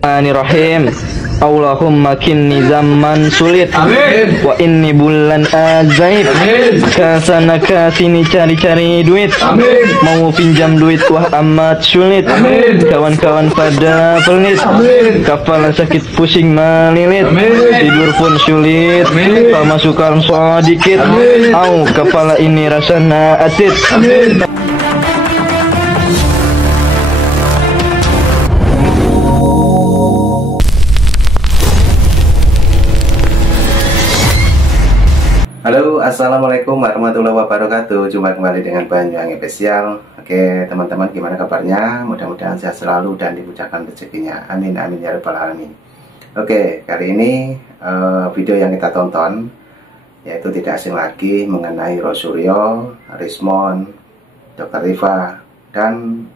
Bismillahirrahmanirrahim. Allahumma kinni zaman sulit. Amin. Wa inni bulan ajaib. Amin. Kasana sini cari-cari duit. Amin. Mau pinjam duit wah amat sulit. Amin. Kawan-kawan pada pelit. Amin. Kepala sakit pusing melilit. Amin. Tidur pun sulit. Amin. Pemasukan sedikit. Amin. Au kepala ini rasanya atit. Amin. Halo, assalamualaikum warahmatullahi wabarakatuh. Jumpa kembali dengan Banyuwangi Spesial. Oke, teman-teman, gimana kabarnya? Mudah-mudahan sehat selalu dan dimudahkan rezekinya. Amin, amin ya rabbal alamin. Oke, kali ini video yang kita tonton yaitu tidak asing lagi mengenai Rosuryo, Rismon, Dr. Rifa dan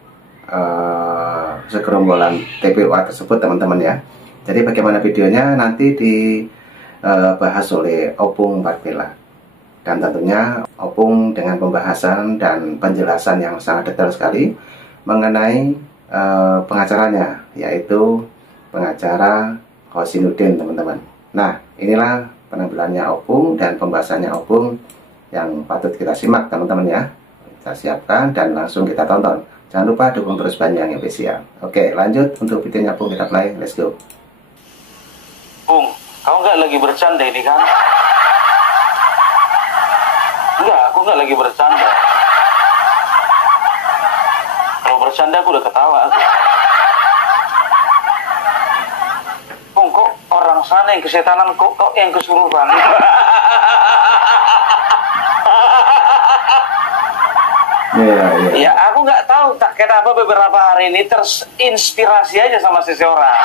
segerombolan TPWA tersebut, teman-teman ya. Jadi bagaimana videonya nanti dibahas oleh Opung Barbella. Dan tentunya Opung dengan pembahasan dan penjelasan yang sangat detail sekali mengenai pengacaranya, yaitu pengacara Hosinuddin, teman-teman. Nah, inilah penampilannya Opung dan pembahasannya Opung yang patut kita simak, teman-teman ya. Kita siapkan dan langsung kita tonton. Jangan lupa dukung terus Banyuwangi Spesial. Oke, lanjut untuk videonya Opung, kita play. Let's go. Bung, kau nggak lagi bercanda ini kan? Enggak, aku nggak lagi bercanda. Kalau bercanda aku udah ketawa. Bung, kok orang sana yang kesetanan, kok yang kesurupan? Ya, aku nggak tahu tak kenapa beberapa hari ini terinspirasi aja sama seseorang.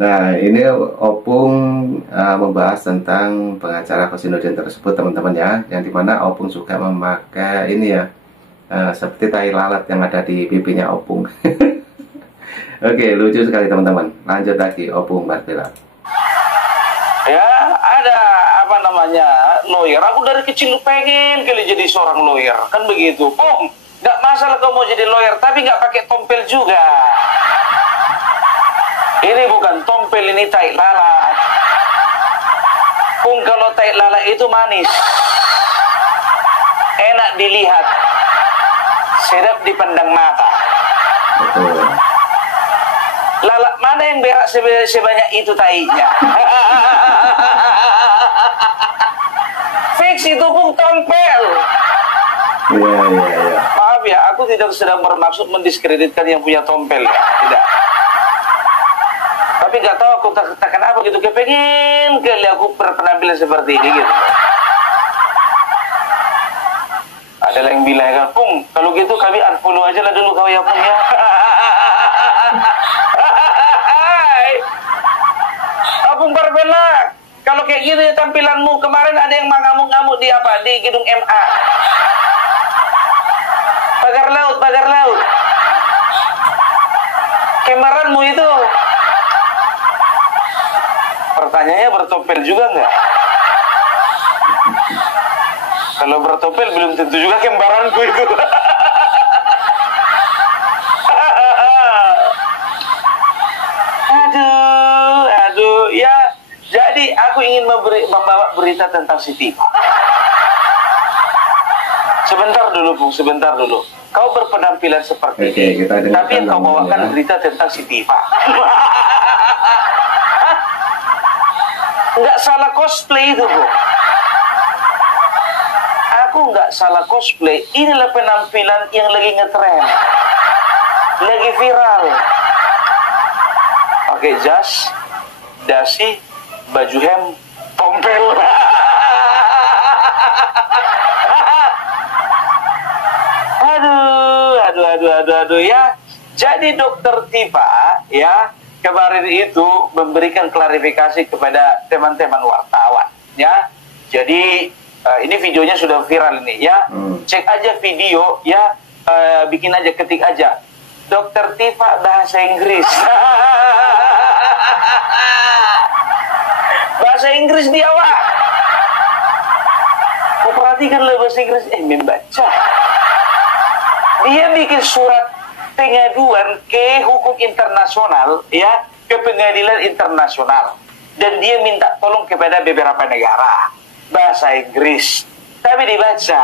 Nah, ini Opung membahas tentang pengacara Hosinuddin tersebut, teman-teman ya, yang dimana Opung juga memakai ini ya, seperti tai lalat yang ada di pipinya Opung. Oke, lucu sekali teman-teman. Lanjut lagi, Opung Barbella. Ya, ada apa namanya, lawyer. Aku dari kecil pengen kali jadi seorang lawyer, kan begitu. Bung, nggak masalah kau mau jadi lawyer, tapi nggak pakai tompel juga. Ini bukan tompel, ini tai lalat. Pun kalau tai lalat itu manis, enak dilihat, sedap dipandang mata. Lalat mana yang berak sebanyak itu tainya? Fix itu pun tompel. Iya. Maaf ya, aku tidak sedang bermaksud mendiskreditkan yang punya tompel ya. Tidak. Tapi nggak tahu aku tak kenapa gitu, kepengen kali aku berpenampilan seperti ini gitu. Ada yang bilang kan, Pung, kalau gitu kami unfollow aja lah dulu kau ya Pung ya. Opung Barbella, kalau kayak gitu ya tampilanmu, kemarin ada yang mengamuk-ngamuk di apa, di gedung MA. Pagar laut. Kemaranmu itu. Pertanyaannya bertopel juga nggak? Kalau bertopel belum tentu juga kembaranku itu. Aduh, ya. Jadi aku ingin membawa berita tentang si Tifa. Sebentar dulu. Kau berpenampilan seperti ini, tapi yang kau bawakan berita tentang si Tifa. Nggak salah cosplay itu, Bu. Aku nggak salah cosplay. Inilah penampilan yang lagi ngetren, lagi viral. Pakai jas, dasi, baju hem, tompel. Aduh ya. Jadi Dokter Tifa ya, kemarin itu memberikan klarifikasi kepada teman-teman wartawan ya. Jadi ini videonya sudah viral ini ya. Cek aja video ya, bikin aja, ketik aja Dokter Tifa bahasa Inggris. Bahasa Inggris dia, Wak. Kau perhatikan bahasa Inggris, membaca. Dia bikin surat pengaduan ke hukum internasional, ya, ke pengadilan internasional, dan dia minta tolong kepada beberapa negara bahasa Inggris, tapi dibaca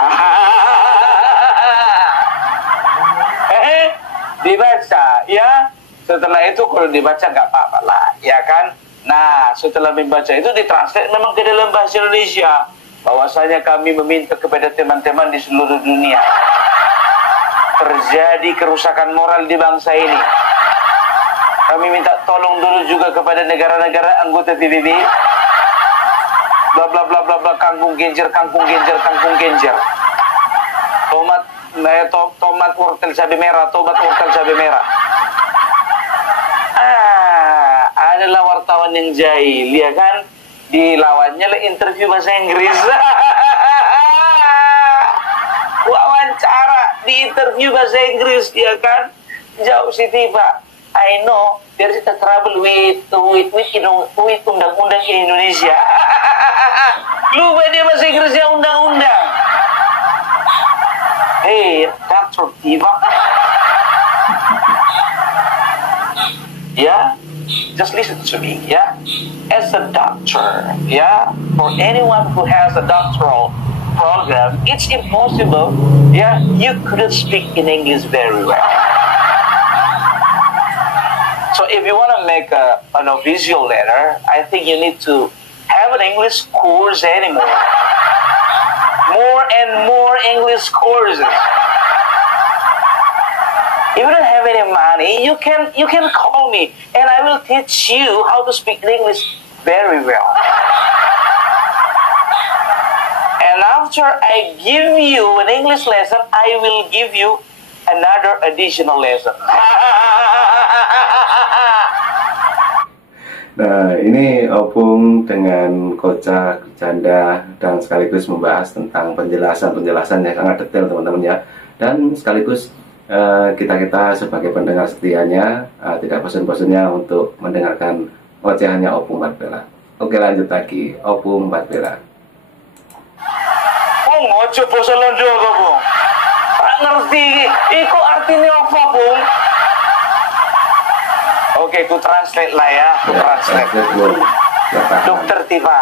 dibaca, ya. Setelah itu kalau dibaca nggak apa-apa lah, ya kan. Nah, setelah membaca itu ditranslate memang ke dalam bahasa Indonesia, bahwasanya kami meminta kepada teman-teman di seluruh dunia, terjadi kerusakan moral di bangsa ini. Kami minta tolong dulu juga kepada negara-negara anggota PBB. Bla bla bla bla bla, kangkung genjer, kangkung genjer, kangkung genjer. Tomat wortel cabai merah, tomat wortel cabai merah. Adalah wartawan yang jahil, ya kan? Dilawannya lah interview bahasa Inggris. Wawancara di interview bahasa Inggris, ya kan? Jauh sih tiba. I know there is a trouble with undang-undang di Indonesia. Lupa dia bahasa Inggrisnya undang-undang. Hey, Dr. Tiba. Yeah, just listen to me, yeah. As a doctor, yeah, for anyone who has a doctoral program, it's impossible, yeah, you couldn't speak in English very well. So if you want to make an official letter, I think you need to have an English course anymore. More and more English courses. If you don't have any money, you can call me and I will teach you how to speak English very well. And after I give you an English lesson, I will give you another additional lesson. Nah, ini Opung dengan kocak, bercanda, dan sekaligus membahas tentang penjelasan-penjelasan yang sangat detail, teman-teman ya. Dan sekaligus kita sebagai pendengar setianya tidak bosan-bosannya untuk mendengarkan ocehannya Opung Batbela. Oke, lanjut lagi, Opung Batbela. Pung, ojo bosan londo kok, Pung. Tak ngerti, iku artinya apa, Pung? Oke, ku translate lah ya, translate. Dokter Tiba,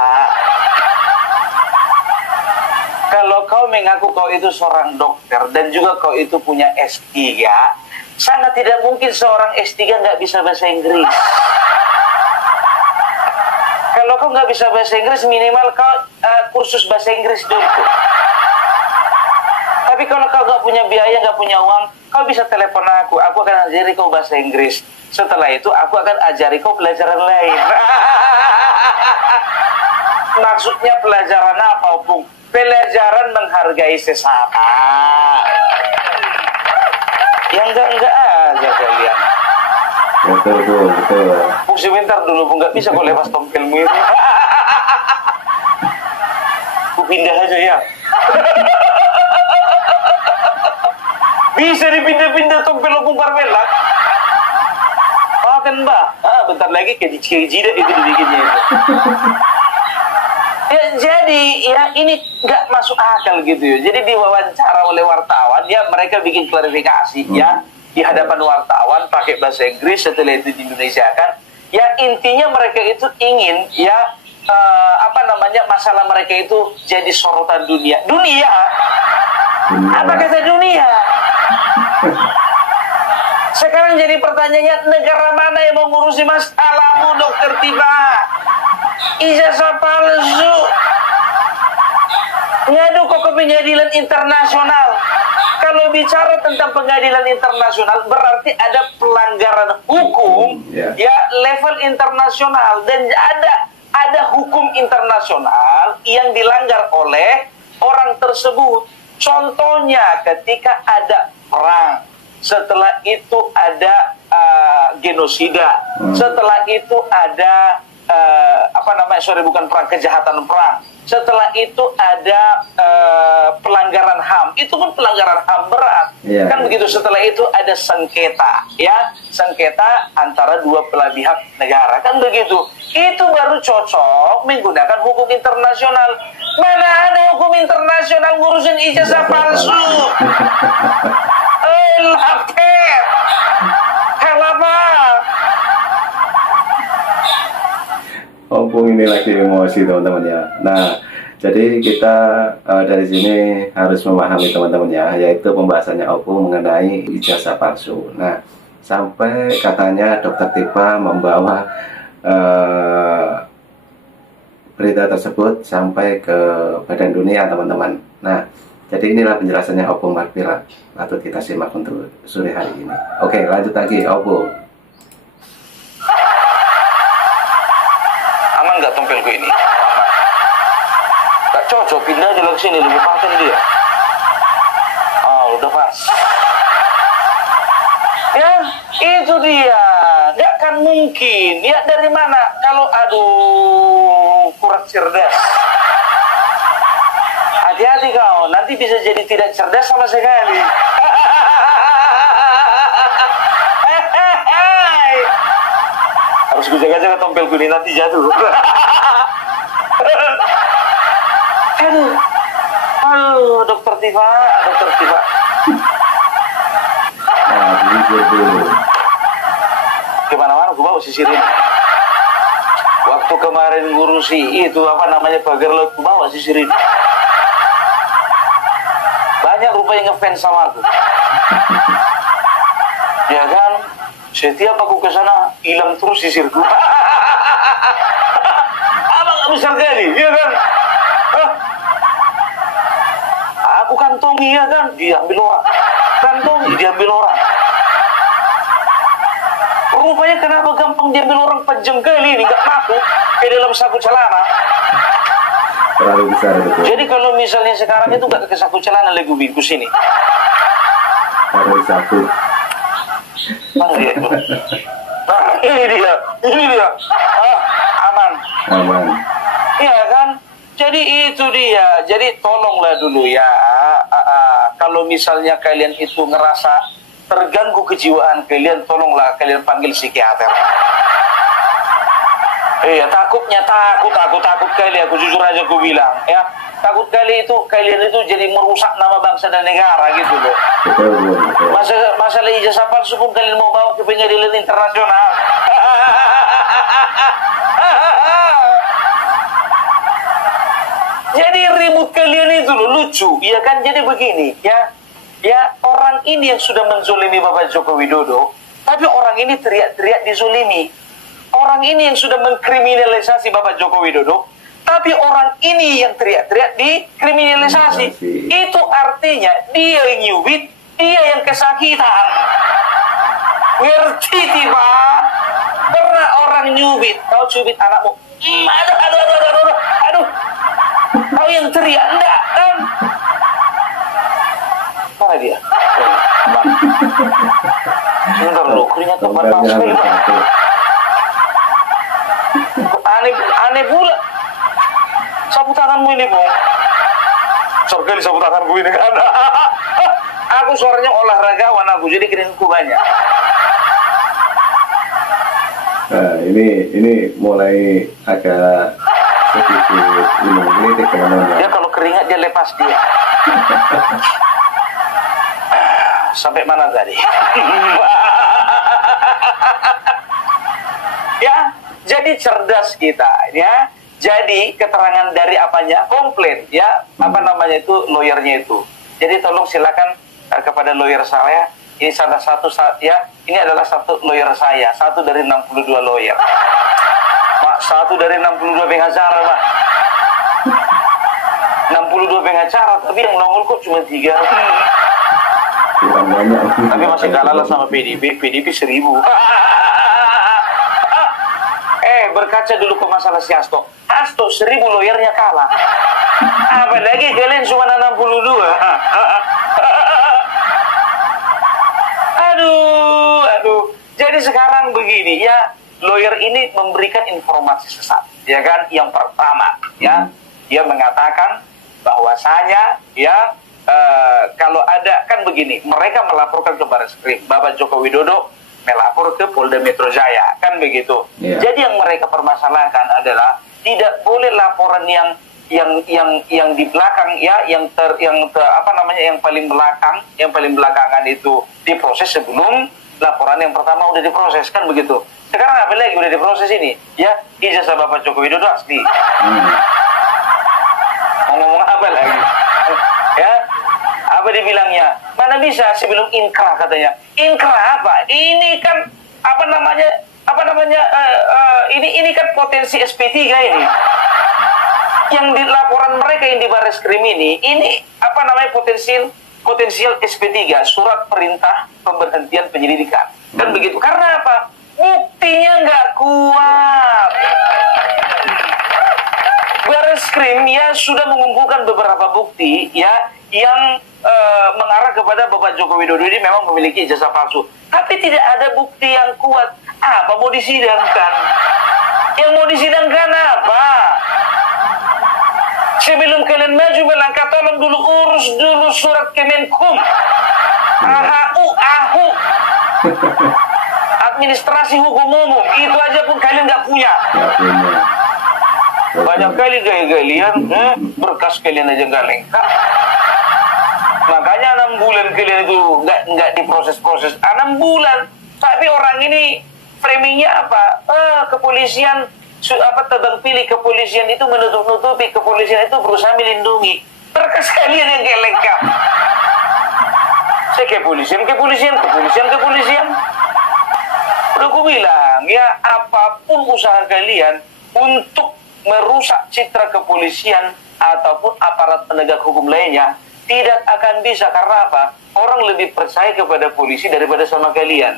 kalau kau mengaku kau itu seorang dokter dan juga kau itu punya S3, sangat tidak mungkin seorang S3 nggak bisa bahasa Inggris. Kalau kau nggak bisa bahasa Inggris, minimal kau kursus bahasa Inggris dulu. Tapi kalau kau nggak punya biaya, nggak punya uang, kau bisa telepon aku akan ajari kau bahasa Inggris. Setelah itu aku akan ajari kau pelajaran lain. Maksudnya pelajaran apa, Pung? Pelajaran menghargai sesama. Yang enggak aja kalian. Betul. Pung, sebentar dulu, Pung, nggak bisa kau lepas tompelmu itu. Ku pindah aja ya. Bisa dipindah-pindah tompel Opung Batbela. Kan Mbak, bentar lagi kejidat itu dibikinnya itu. Ya, jadi ya ini nggak masuk akal gitu ya. Jadi diwawancara oleh wartawan, ya mereka bikin klarifikasi ya di hadapan wartawan pakai bahasa Inggris, setelah itu di Indonesia kan. Ya intinya mereka itu ingin ya masalah mereka itu jadi sorotan dunia. Apa kata dunia? Sekarang jadi pertanyaannya, negara mana yang mau ngurusi masalahmu, Dokter Tiba? Ijazah palsu. Ngadu kok ke pengadilan internasional. Kalau bicara tentang pengadilan internasional, berarti ada pelanggaran hukum ya level internasional, dan ada hukum internasional yang dilanggar oleh orang tersebut. Contohnya ketika ada perang, setelah itu ada genosida, setelah itu ada kejahatan perang, setelah itu ada pelanggaran HAM, itu pun pelanggaran HAM berat, kan begitu. Setelah itu ada sengketa, ya sengketa antara dua belah pihak negara, kan begitu. Itu baru cocok menggunakan hukum internasional. Mana ada hukum internasional ngurusin ijazah palsu? Lapet. Kenapa? Opung ini lagi emosi teman-teman ya. Nah, jadi kita dari sini harus memahami teman-teman ya, yaitu pembahasannya Opung mengenai ijazah palsu. Nah, sampai katanya Dokter Tipa membawa berita tersebut sampai ke Badan Dunia teman-teman. Nah, jadi inilah penjelasannya Opung Barbila. Patut kita simak untuk sore hari ini. Oke, lanjut lagi Opung. Aman nggak tompelku ini? Nggak cocok, pindah aja ke sini, lebih paten dia. Udah pas. Ya, itu dia. Nggak kan mungkin. Ya dari mana? Kalau kurang cerdas. Hati-hati kau, nanti bisa jadi tidak cerdas sama sekali. Harus gue jaga-jaga tompelku ini, nanti jatuh. Aduh, Dokter Tipa. Nah, jujur dulu. Kemana-mana gue bawa sisir ini. Waktu kemarin ngurusi itu pagar laut, gue bawa sisir ini. Banyak rupanya ngefans sama aku. Ya kan, setiap aku ke sana hilang terus sisirku. Abang gak besar kali, ya kan? Aku kantongi ya kan, diambil orang. Kantongi, diambil orang. Rupanya kenapa gampang diambil orang panjang kali ini, gak masuk ke dalam saku celana. Terlalu besar itu. Jadi kalau misalnya sekarang itu gak ke saku celana lagi gue sini. Taruh di saku. Mana dia itu? Nah, ini dia. Aman. Iya kan? Jadi itu dia. Jadi tolonglah dulu ya. Kalau misalnya kalian itu ngerasa terganggu kejiwaan kalian, tolonglah kalian panggil psikiater. Iya, takut kali, aku jujur aja aku bilang ya, takut kali itu kalian itu jadi merusak nama bangsa dan negara gitu loh. Masalah ijazah palsu pun kalian mau bawa ke pengadilan internasional. Jadi ribut kalian itu loh, lucu ya kan. Jadi begini ya, orang ini yang sudah menzolimi Bapak Joko Widodo, tapi orang ini teriak-teriak dizolimi. Orang ini yang sudah mengkriminalisasi Bapak Joko Widodo, tapi orang ini yang teriak-teriak dikriminalisasi. Itu artinya dia yang nyubit, dia yang kesakitan. Ngerti tiba? Pernah orang nyubit, kau cubit anakmu. Aduh. Kau yang teriak, enggak kan? Mana dia? Sebentar dulu, keringat tempat sekali. Aneh pula. Sapu tanganmu ini, Bung. Sorgali sapu tanganku ini kan. Aku suaranya olahragawan aku, jadi keringku banyak. Nah, ini mulai agak sedikit ini teman-teman. Ya kalau keringat dia lepas dia. Sampai mana tadi? Ya, jadi cerdas kita ya. Jadi keterangan dari apanya? Komplain ya. Apa namanya itu, lawyernya itu. Jadi tolong silakan kepada lawyer saya. Ini salah satu ya. Ini adalah satu lawyer saya, satu dari 62 lawyer. Pak, satu dari 62 pengacara, Pak. 62 pengacara, tapi yang nongol kok cuma 3. Tapi masih kalah sama PDP 1000. Berkaca dulu ke masalah si Hasto 1000 lawyernya kalah. Apalagi kalian cuma 62. Aduh. Jadi sekarang begini ya, lawyer ini memberikan informasi sesat, ya kan? Yang pertama ya, dia mengatakan bahwasanya ya, kalau ada kan begini, mereka melaporkan ke Barreskrim, Bapak Joko Widodo melapor ke Polda Metro Jaya, kan begitu. Yeah. Jadi yang mereka permasalahkan adalah tidak boleh laporan yang yang di belakang ya, yang paling belakangan itu diproses sebelum laporan yang pertama udah diproses, kan begitu. Sekarang apa lagi udah diproses ini? Ya, ijazah Bapak Joko Widodo asli. Mau ngomong apa lagi? Ya, apa dibilangnya? Mana bisa sebelum inkrah katanya? Inkrah apa? Ini kan ini kan potensi SP3 ini. Yang di laporan mereka yang di Barreskrim ini potensial SP3, surat perintah pemberhentian penyelidikan. Kan begitu. Karena apa? Buktinya nggak kuat. Barreskrim ya sudah mengumpulkan beberapa bukti ya yang mengarah kepada Bapak Joko Widodo ini memang memiliki ijazah palsu. Tapi tidak ada bukti yang kuat. Apa mau disidangkan? Yang mau disidangkan apa? Sebelum kalian maju melangkah, tolong dulu urus dulu surat Kemenkum, AHU, administrasi hukum umum. Itu aja pun kalian nggak punya. Banyak kali gaya-galian, berkas kalian aja nggak lengkap. Makanya 6 bulan kalian itu nggak diproses-proses. 6 bulan. Tapi orang ini framingnya apa? Kepolisian tebang pilih, kepolisian itu menutup-nutupi, kepolisian itu berusaha melindungi. Berkas kalian yang gak lengkap. Saya kepolisian. Udah aku bilang, ya apapun usaha kalian untuk merusak citra kepolisian ataupun aparat penegak hukum lainnya, tidak akan bisa. Karena apa? Orang lebih percaya kepada polisi daripada sama kalian.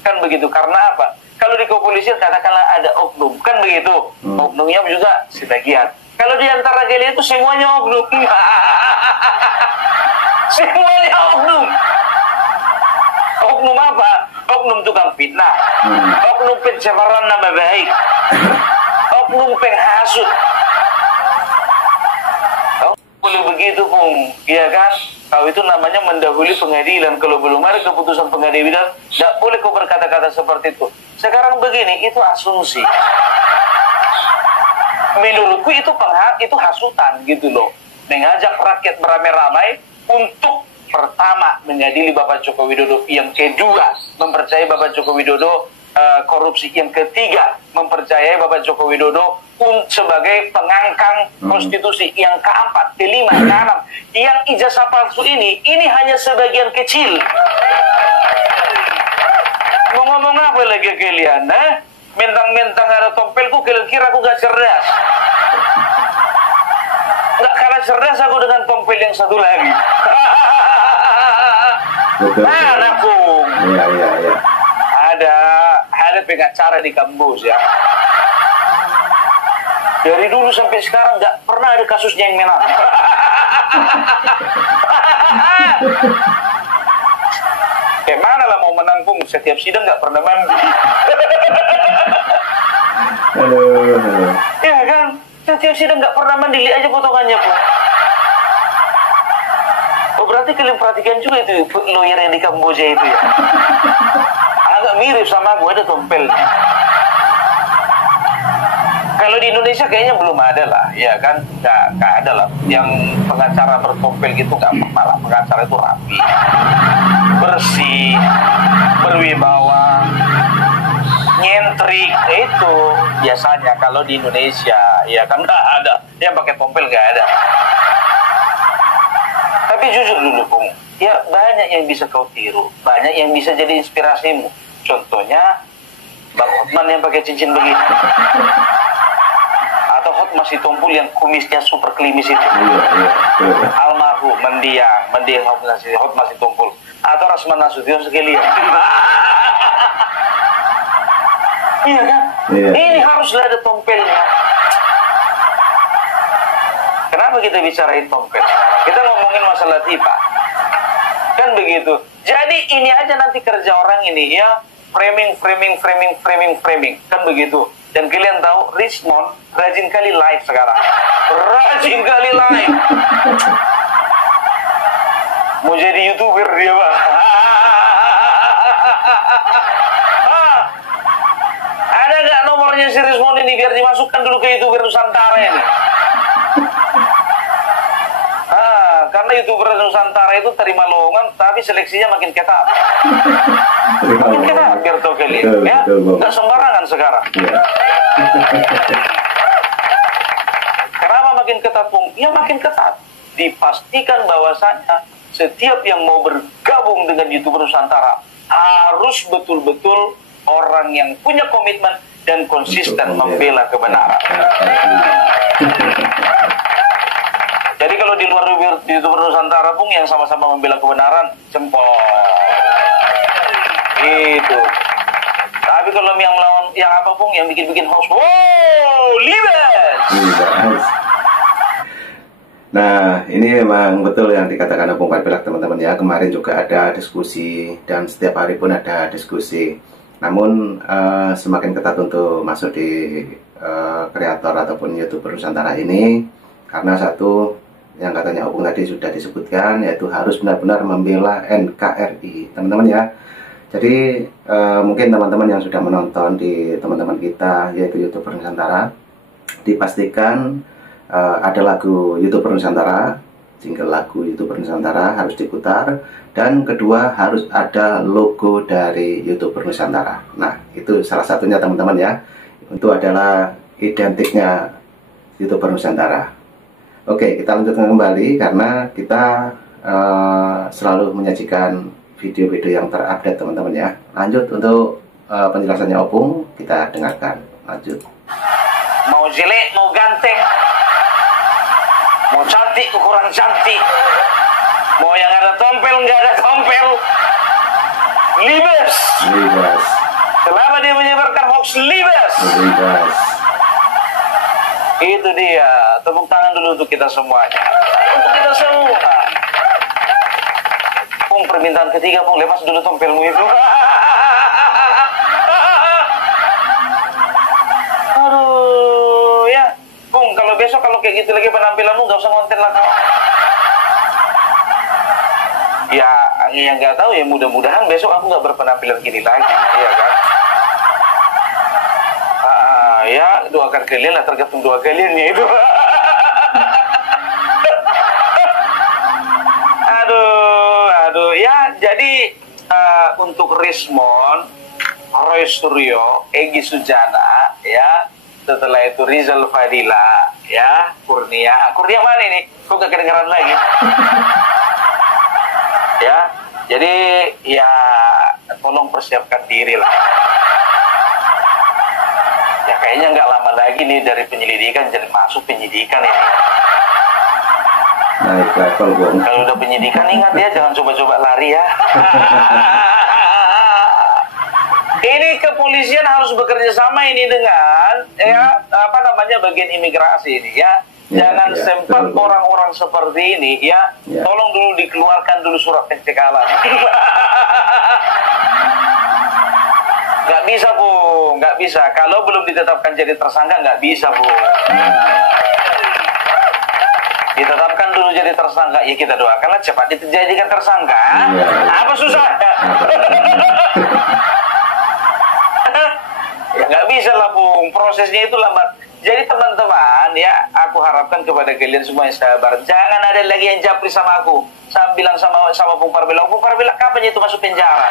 Kan begitu. Karena apa? Kalau di kepolisian katakanlah ada oknum, kan begitu. Oknumnya juga sebagian. Kalau di antara kalian itu semuanya oknum. Semuanya oknum. Oknum apa? Oknum tukang fitnah. Oknum pencemaran nama baik. Oknum penghasut. Boleh begitu, Pung. Iya kan? Kau itu namanya mendahului pengadilan. Kalau belum ada keputusan pengadilan, tidak boleh kau berkata-kata seperti itu. Sekarang begini, itu asumsi. Menurutku itu hasutan gitu loh. Mengajak rakyat beramai-ramai untuk pertama mengadili Bapak Joko Widodo, yang kedua mempercayai Bapak Joko Widodo korupsi, yang ketiga mempercayai Bapak Joko Widodo sebagai pengangkang konstitusi, yang keempat, kelima, keenam. Yang ijazah palsu ini hanya sebagian kecil. Mau ngomong apa lagi kalian? Mentang-mentang ada tompelku, kalian kira aku gak cerdas? Gak kalah cerdas aku dengan tompel yang satu lagi. Mana, Pung? Iya. Ada pengacara di kampus ya. Dari dulu sampai sekarang nggak pernah ada kasusnya yang menang. Mana lah mau menang, Pung? Setiap sidang nggak pernah mandi. Ya kan? Setiap sidang nggak pernah mandi, lihat aja potongannya, Pung. Oh, berarti kalian perhatikan juga itu lawyer yang di Kamboja itu ya. Agak mirip sama gue, ada tompel. Kalau di Indonesia kayaknya belum ada lah, ya kan? Nggak ada lah. Yang pengacara bertompel gitu nggak pernah lah. Pengacara itu rapi, bersih, berwibawa, nyentrik. Itu biasanya kalau di Indonesia, ya kan nggak ada. Yang pakai tompel nggak ada. Tapi jujur dulu, Pung, ya banyak yang bisa kau tiru, banyak yang bisa jadi inspirasimu. Contohnya Bang Hotman yang pakai cincin begitu, atau Hotmas Sitompul yang kumisnya super klimis itu, almarhum mendiang Hotmas Sitompul, atau Rasman Nasution sekalian. Iya kan? Ini haruslah ada tompelnya. Kenapa kita bicarain tompel? Kita ngomongin masalah tiba. Kan begitu. Jadi ini aja nanti kerja orang ini ya, framing. Kan begitu. Dan kalian tahu Rismond rajin kali live sekarang. Rajin kali live. Mau jadi YouTuber dia, Bang. Ada nggak nomornya si Rismond ini biar dimasukkan dulu ke YouTuber Nusantara ini? karena YouTuber Nusantara itu terima lowongan, tapi seleksinya makin ketat. Makin ketat, biar tahu kalian. Ya, nggak sembarangan sekarang. Kenapa makin ketat, Bung? Ya makin ketat. Dipastikan bahwasanya setiap yang mau bergabung dengan YouTuber Nusantara harus betul-betul orang yang punya komitmen dan konsisten membela kebenaran. Jadi kalau di luar YouTuber Nusantara, Bung, yang sama-sama membela kebenaran, jempol. Itu. Tapi kalau yang melawan, yang apa, Bung, yang bikin-bikin hoax, wow, libes. Nah, ini memang betul yang dikatakan Opung Parpilak, teman-teman ya. Kemarin juga ada diskusi dan setiap hari pun ada diskusi. Namun semakin ketat untuk masuk di kreator ataupun YouTuber Nusantara ini, karena satu yang katanya Opung tadi sudah disebutkan, yaitu harus benar-benar membela NKRI, teman-teman ya. Jadi mungkin teman-teman yang sudah menonton di teman-teman kita, yaitu YouTuber Nusantara, dipastikan ada lagu YouTuber Nusantara, jingle lagu YouTuber Nusantara harus diputar, dan kedua harus ada logo dari YouTuber Nusantara. Nah, itu salah satunya, teman-teman ya. Itu adalah identiknya YouTuber Nusantara. Oke, kita lanjutkan kembali karena kita selalu menyajikan video-video yang terupdate, teman-teman ya. Lanjut untuk penjelasannya Opung, kita dengarkan. Lanjut. Mau jelek, mau ganteng, mau cantik, kurang cantik, mau yang ada tompel, nggak ada tompel, libes. Libes. Selama dia menyebarkan hoax, libes. Libes. Itu dia. Tepuk tangan dulu untuk kita semuanya. Untuk kita semua. Pung, permintaan ketiga, Pung, lepas dulu tompelmu itu. Aduh, ya. Pung, kalau besok kalau kayak gitu lagi penampilanmu, nggak usah ngonten lah. Ya, yang nggak tahu ya, mudah-mudahan besok aku nggak berpenampilan gini lagi, ya kan? Ya, doakan kalian lah, tergantung doa kalian ya itu. Aduh, ya, jadi untuk Rismon, Roy Suryo, Egy Sujana, ya, setelah itu Rizal Fadila, ya, Kurnia mana ini? Kok gak kedengeran lagi? Ya, jadi ya tolong persiapkan diri lah. Ya kayaknya nggak lama lagi nih dari penyelidikan jadi masuk penyidikan ini. Naik level, Bung. Kalau udah penyidikan, ingat ya, jangan coba-coba lari ya. Ini kepolisian harus bekerja sama ini dengan ya apa namanya bagian imigrasi ini ya. Jangan sempat orang-orang seperti ini ya. Tolong dulu dikeluarkan dulu surat pencekalan. Nggak bisa, Bu, nggak bisa. Kalau belum ditetapkan jadi tersangka, nggak bisa, Bu. Ditetapkan dulu jadi tersangka, ya kita doakanlah cepat dijadikan tersangka. Apa susah? Ya nggak bisa lah, Bung. Prosesnya itu lambat. Jadi teman-teman ya, aku harapkan kepada kalian semua yang sabar. Jangan ada lagi yang japri sama aku. Saya bilang sama Opung Parpilak, Opung Parpilak kapan itu masuk penjara?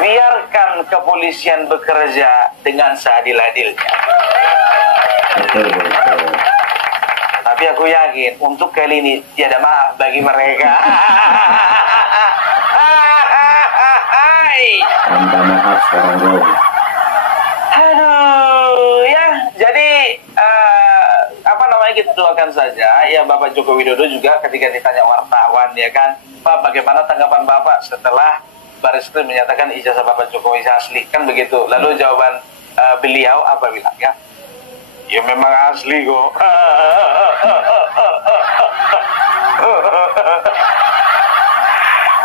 Biarkan kepolisian bekerja dengan seadil-adilnya. Tapi aku yakin untuk kali ini tiada maaf bagi mereka. Minta maaf sekarang, Bung. Aduh, ya. Jadi apa namanya, kita doakan saja ya Bapak Joko Widodo juga ketika ditanya wartawan ya kan, Pak, bagaimana tanggapan Bapak setelah Barreskrim menyatakan ijazah Bapak Jokowi asli, kan begitu. Lalu jawaban beliau apa bilangnya? Ya memang asli kok.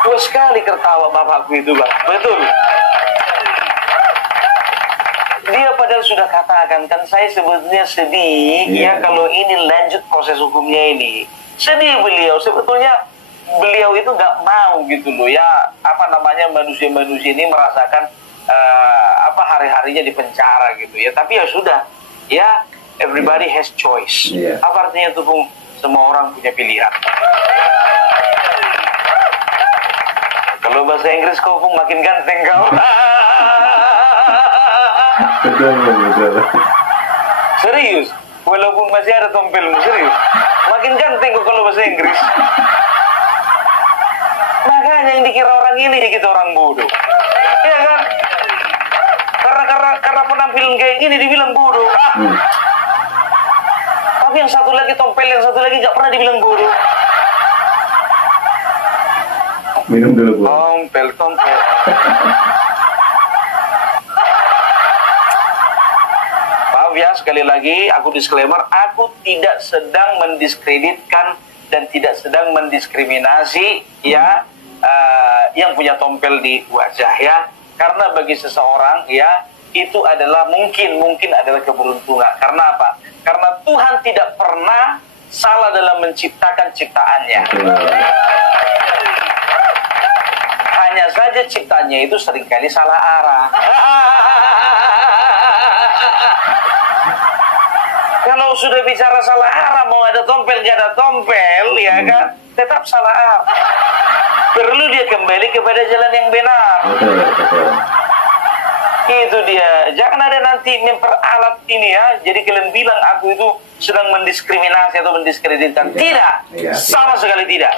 Dua sekali tertawa bapakku itu, Bang. Betul. Dia padahal sudah katakan, kan saya sebetulnya sedih ya kalau ini lanjut proses hukumnya ini. Sedih beliau, sebetulnya beliau itu nggak mau gitu loh ya, apa namanya, manusia-manusia ini merasakan apa hari-harinya di penjara gitu ya. Tapi ya sudah ya, everybody has choice. Apa artinya tuh, Bung? semua orang punya pilihan. Kalau bahasa Inggris kau pun makin ganteng kau. Betul, betul. Serius, walaupun masih ada tompelmu, serius. Makin ganteng kok kalau bahasa Inggris. Makanya yang dikira orang ini dikit orang bodoh. Iya kan? Karena penampilan kayak gini dibilang bodoh. Tapi yang satu lagi tompel, yang satu lagi gak pernah dibilang bodoh. Minum dulu, Bu. Tompel. Maaf ya, sekali lagi aku disclaimer, aku tidak sedang mendiskreditkan dan tidak sedang mendiskriminasi ya yang punya tompel di wajah ya. Karena bagi seseorang ya itu adalah mungkin adalah keberuntungan. Karena apa? Karena Tuhan tidak pernah salah dalam menciptakan ciptaannya. Hanya saja ciptanya itu seringkali salah arah. Kalau sudah bicara salah arah, mau ada tompel gak ada tompel, ya kan? Tetap salah arah. Perlu dia kembali kepada jalan yang benar. Betul. Itu dia. Jangan ada nanti memperalat ini ya. Jadi kalian bilang aku itu sedang mendiskriminasi atau mendiskreditkan. Tidak. Sama sekali tidak.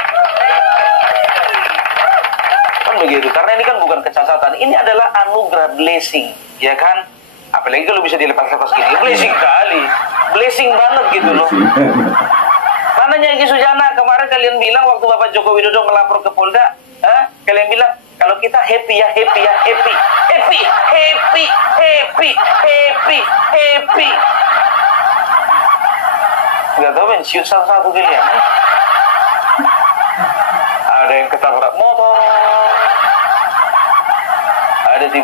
Kan begitu. Karena ini kan bukan kecacatan. Ini adalah anugerah, blessing. Ya kan? Apalagi kalau bisa dilepas-lepas gini. Blessing kali. Blessing banget gitu loh. Mananya Egy Sujana kemarin kalian bilang waktu Bapak Joko Widodo melapor ke Polda, kalian bilang kalau kita happy ya, happy ya, happy. Gak tau men, shoot satu-satu kalian. Ada yang ketabrak motor. Ada di...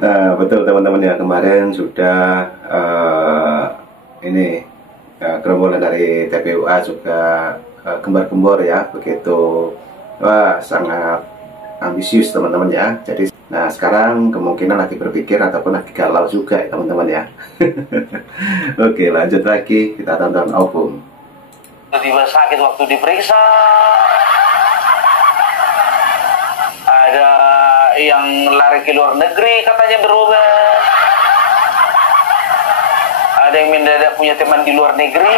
Nah, betul teman-teman ya, kemarin sudah ini gerombolan dari TPUA juga gembar-gembor ya, begitu. Wah, sangat ambisius teman-teman ya. Jadi nah sekarang kemungkinan lagi berpikir ataupun lagi galau juga ya teman-teman ya. Oke, lanjut lagi, kita tonton Opung. Tiba sakit waktu diperiksa. Ada yang lari ke luar negeri katanya berobat. Ada yang mendadak punya teman di luar negeri.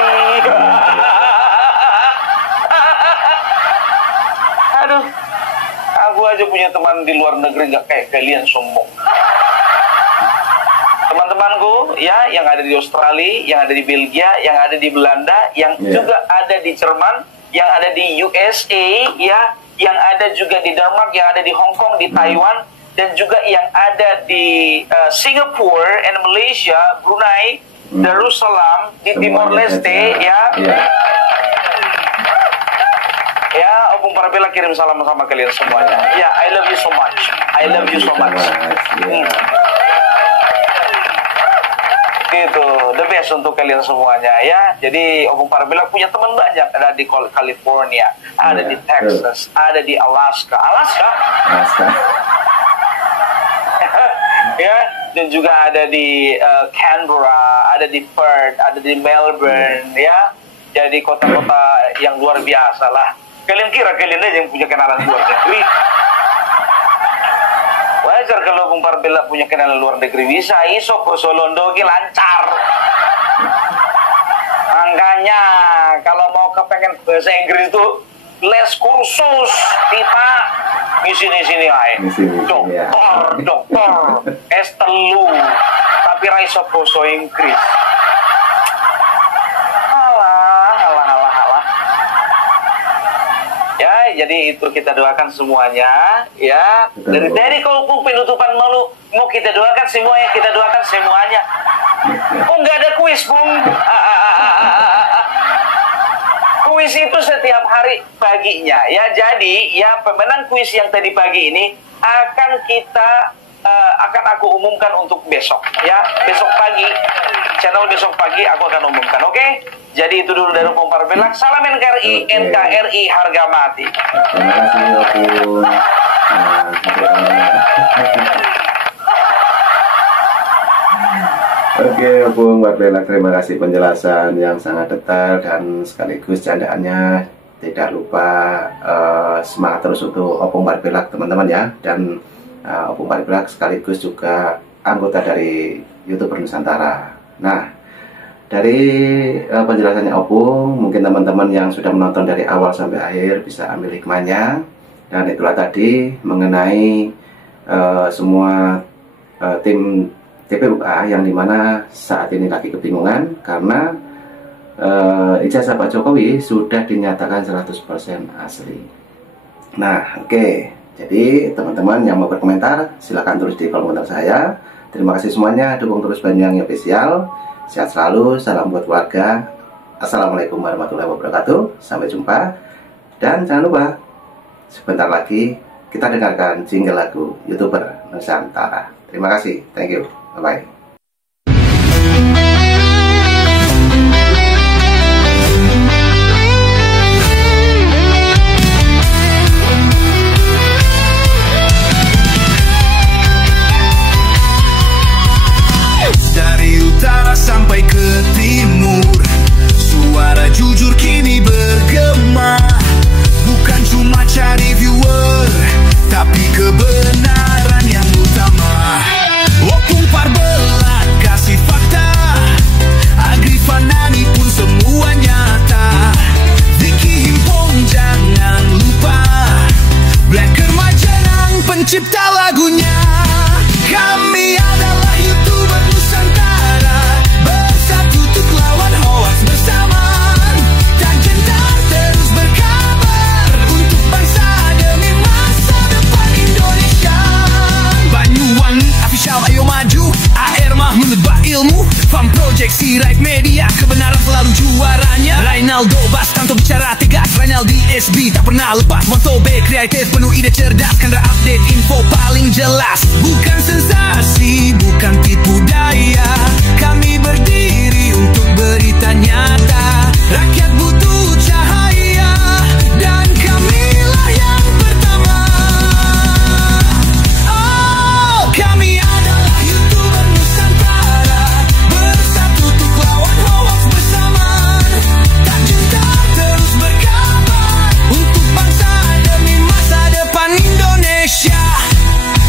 Aduh, aku aja punya teman di luar negeri gak kayak kalian sombong. Teman-temanku ya, yang ada di Australia, yang ada di Belgia, yang ada di Belanda, yang juga ada di Jerman, yang ada di USA ya, yang ada juga di Denmark, yang ada di Hong Kong, di Taiwan, dan juga yang ada di Singapura and Malaysia, Brunei, Darussalam, di Timor Leste ya. Ya, Opung Parabella kirim salam sama kalian semuanya. Ya, I love you so much. I love you so much. Gitu, the best untuk kalian semuanya ya. Jadi Opung Parabella punya teman banyak, ada di California, ada di Texas, ada di Alaska. Ya, dan juga ada di Canberra, ada di Perth, ada di Melbourne ya. Jadi kota-kota yang luar biasa lah. Kalian kira kalian aja yang punya kenalan luar negeri? Wajar kalau Opung Parabella punya kenalan luar negeri, bisa iso ke Solondo lancar. Makanya kalau mau kepengen bahasa Inggris itu les kursus kita di sini aja. Dokter S3 tapi ra iso basa Inggris. Ya, jadi itu kita doakan semuanya ya. Dari Opung penutupan mau kita doakan semuanya, kita doakan semuanya. Oh, nggak ada kuis, Bung. Kuis itu setiap hari paginya ya. Jadi ya pemenang kuis yang tadi pagi ini akan aku umumkan untuk besok ya. Besok pagi, channel besok pagi aku akan umumkan, oke? Jadi itu dulu dari Opung Parabella. Salam NKRI, NKRI harga mati. Terima kasih Opung. Oke, Opung Barbella, terima kasih penjelasan yang sangat detail dan sekaligus candaannya. Tidak lupa semangat terus untuk Opung Barbella teman-teman ya. Dan Opung Barbella sekaligus juga anggota dari YouTuber Nusantara. Nah, dari penjelasannya Opung, mungkin teman-teman yang sudah menonton dari awal sampai akhir bisa ambil hikmahnya. Dan itulah tadi mengenai semua tim TPUA yang dimana saat ini lagi kebingungan karena ijazah Pak Jokowi sudah dinyatakan 100% asli. Nah, oke. Jadi teman-teman yang mau berkomentar silahkan tulis di kolom komentar saya. Terima kasih semuanya, dukung terus Banyuwangi Official. Sehat selalu, salam buat keluarga. Assalamualaikum warahmatullahi wabarakatuh. Sampai jumpa. Dan jangan lupa sebentar lagi kita dengarkan jingle lagu YouTuber Nusantara. Terima kasih, thank you. Bye-bye. Dari utara sampai ke timur, suara jujur kini bergema. Bukan cuma cari viewer, tapi kebenaran yang utama. Opung Barbella kasih fakta, Agri Fanani pun semua nyata. Vicky Himpong jangan lupa, Blacker Majenang pencipta lagunya. Kami adalah YouTuber Nusantara, bersatu untuk lawan hoax bersamaan. Tak gentar terus berkabar untuk bangsa demi masa depan Indonesia. Banyuwangi Official, ayo maju. AR Mahmud ilmu, Farm Project, Sirait Media, kebenaran selalu juaranya. Rinaldo Bastanto bicara tegas, Rinaldi SB tak pernah lepas. Moto B kreatif penuh ide cerdas, Kendra update info paling jelas. Bukan sensasi, bukan tipu daya, kami berdiri untuk berita nyata. Rakyat butuh cahaya, dan kamilah yang pertama. Oh, kami adalah YouTuber Nusantara, bersatu untuk lawan hoax bersamaan. Tak gentar terus berkabar untuk bangsa demi masa depan Indonesia.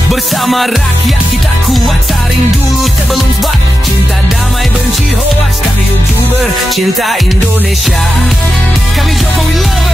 Bersama rakyat kita kuat, saring dulu sebelum sebat. Cinta damai benci hoax, kami YouTuber cinta Indonesia. Kami Jokowi love.